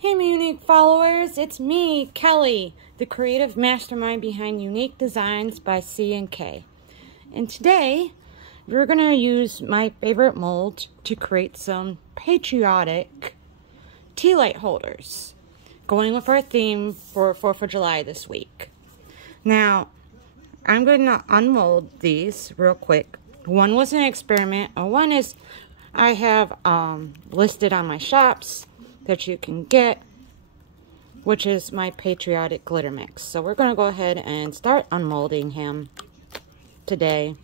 Hey my Younique followers, it's me, Kelly, the creative mastermind behind Younique Designs by C&K. And today, we're going to use my favorite mold to create some patriotic tea light holders, going with our theme for 4th of July this week. Now, I'm going to unmold these real quick. One was an experiment, and one is I have listed on my shops that you can get, which is my patriotic glitter mix. So we're going to go ahead and start unmolding him today.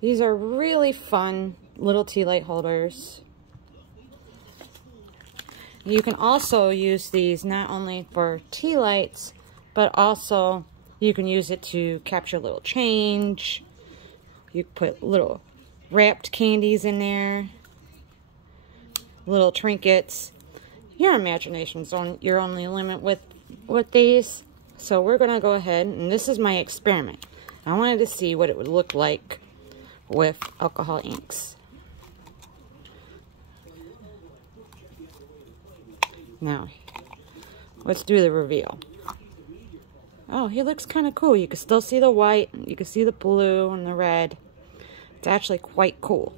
These are really fun little tea light holders. You can also use these not only for tea lights, but also you can use it to capture little change. You put little wrapped candies in there, little trinkets. Your imagination's your only limit with these. So we're gonna go ahead, and this is my experiment. I wanted to see what it would look like with alcohol inks. Now, let's do the reveal. Oh, he looks kind of cool. You can still see the white, you can see the blue and the red. It's actually quite cool.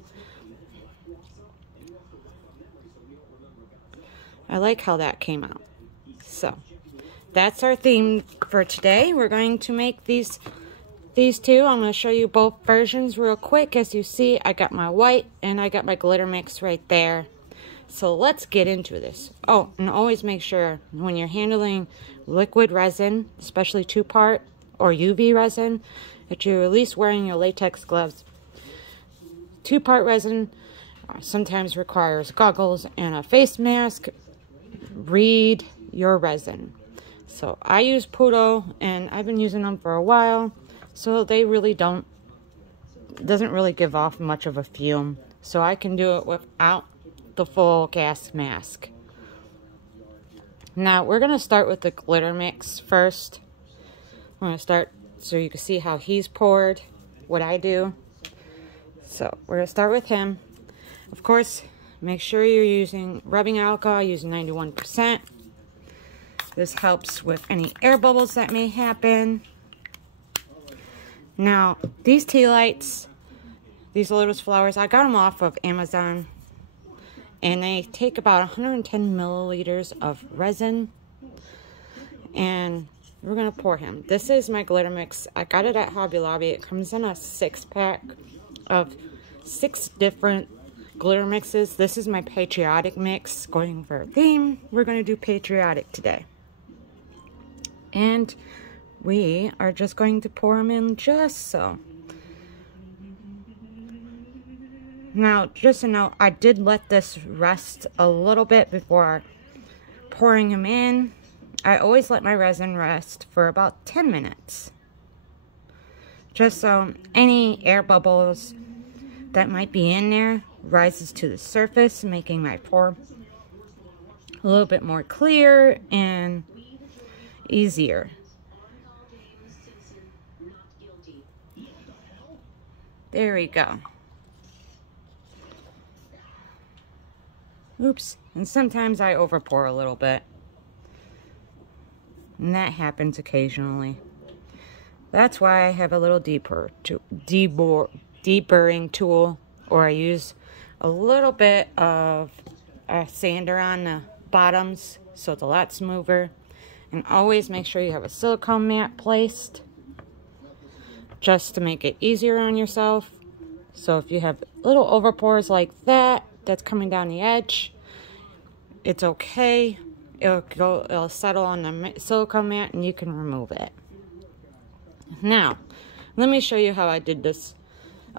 I like how that came out. So, that's our theme for today. We're going to make these two. I'm going to show you both versions real quick. As you see, I got my white and I got my glitter mix right there. So let's get into this. Oh, and always make sure when you're handling liquid resin, especially 2-part or UV resin, that you're at least wearing your latex gloves. 2-part resin sometimes requires goggles and a face mask. Read your resin. So I use Pudo, and I've been using them for a while, so they really doesn't really give off much of a fume. So I can do it without the full gas mask. Now we're going to start with the glitter mix first. I'm going to start so you can see how he's poured, what I do. So we're going to start with him. Of course, make sure you're using rubbing alcohol, using 91%. This helps with any air bubbles that may happen. Now, these tea lights, these Lotus flowers, I got them off of Amazon. And they take about 110 milliliters of resin. And we're going to pour him. This is my glitter mix. I got it at Hobby Lobby. It comes in a 6-pack of 6 different glitter mixes. This is my patriotic mix. Going for a theme, we're going to do patriotic today. And we are just going to pour them in just so. Now, just a note, I did let this rest a little bit before pouring them in. I always let my resin rest for about 10 minutes. Just so any air bubbles that might be in there rises to the surface, making my pour a little bit more clear and easier. There we go. Oops, and sometimes I overpour a little bit. And that happens occasionally. That's why I have a little deburring tool, or I use a little bit of a sander on the bottoms so it's a lot smoother. And always make sure you have a silicone mat placed, just to make it easier on yourself. So if you have little overpours like that, that's coming down the edge, it's okay. It'll settle on the silicone mat and you can remove it. Now, let me show you how I did this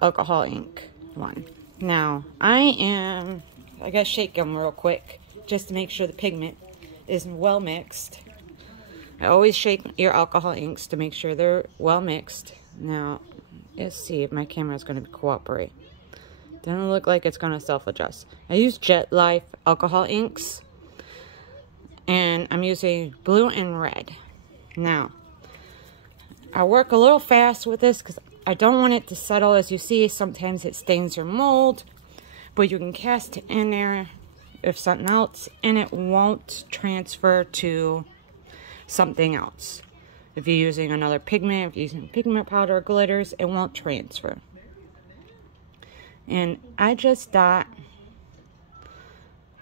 alcohol ink one. Now, I gotta shake them real quick just to make sure the pigment is well mixed. I always shake your alcohol inks to make sure they're well mixed. Now, let's see if my camera is going to cooperate. Doesn't look like it's going to self-adjust. I use Jet Life alcohol inks. And I'm using blue and red. Now, I work a little fast with this because I don't want it to settle. As you see, sometimes it stains your mold. but you can cast it in there if something else, and it won't transfer to something else. If you're using another pigment, if you're using pigment powder or glitters, it won't transfer. And I just dot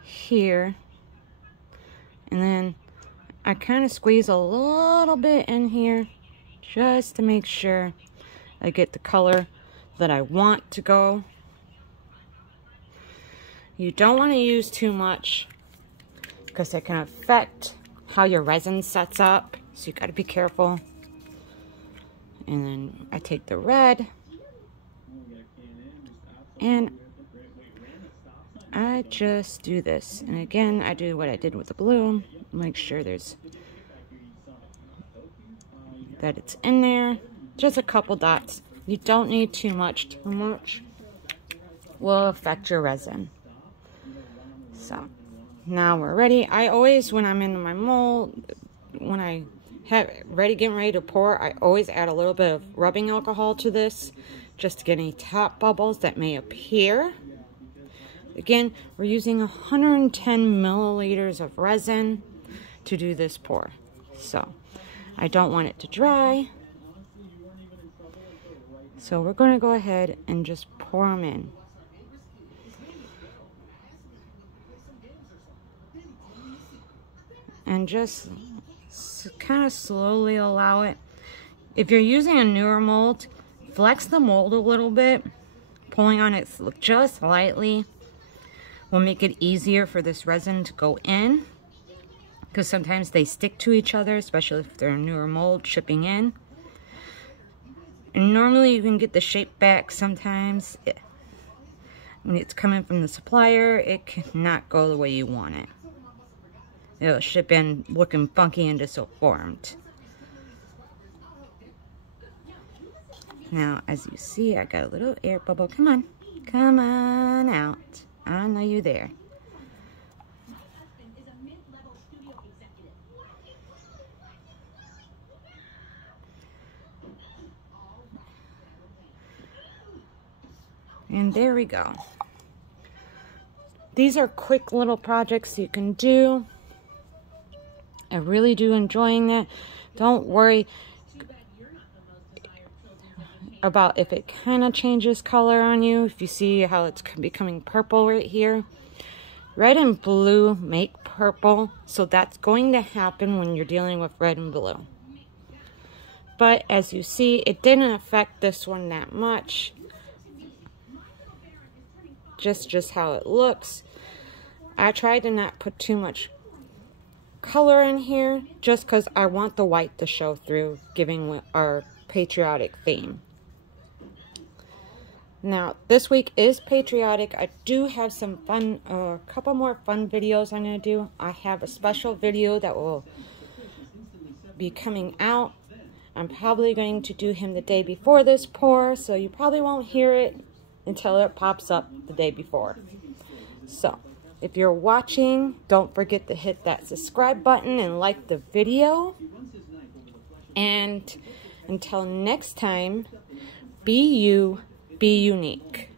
here, and then I kind of squeeze a little bit in here just to make sure I get the color that I want to go. You don't want to use too much because it can affect how your resin sets up, so you got to be careful. And then I take the red and I just do this. And again, I do what I did with the blue. Make sure that it's in there. Just a couple dots. You don't need too much. Too much will affect your resin. So now we're ready. I always, when I'm in my mold, when I have getting ready to pour, I always add a little bit of rubbing alcohol to this, just to get any top bubbles that may appear. Again, we're using 110 milliliters of resin to do this pour. So I don't want it to dry. So we're going to go ahead and just pour them in. And just kind of slowly allow it. If you're using a newer mold, flex the mold a little bit. Pulling on it just slightly will make it easier for this resin to go in, because sometimes they stick to each other, especially if they're a newer mold shipping in. And normally you can get the shape back. Sometimes when it's coming from the supplier, it cannot go the way you want it. It'll ship in looking funky and disformed. Now, as you see, I got a little air bubble. Come on. Come on out. I know you're there. And there we go. These are quick little projects you can do. I really do enjoying that. Don't worry about if it kind of changes color on you. If you see how it's becoming purple right here. Red and blue make purple, so that's going to happen when you're dealing with red and blue. But as you see, it didn't affect this one that much. Just how it looks. I tried to not put too much color in here, just because I want the white to show through, giving our patriotic theme. Now, this week is patriotic. I do have some fun, a couple more fun videos I'm going to do. I have a special video that will be coming out. I'm probably going to do him the day before this pour, so you probably won't hear it until it pops up the day before. So, if you're watching, don't forget to hit that subscribe button and like the video. And until next time, be you, be unique.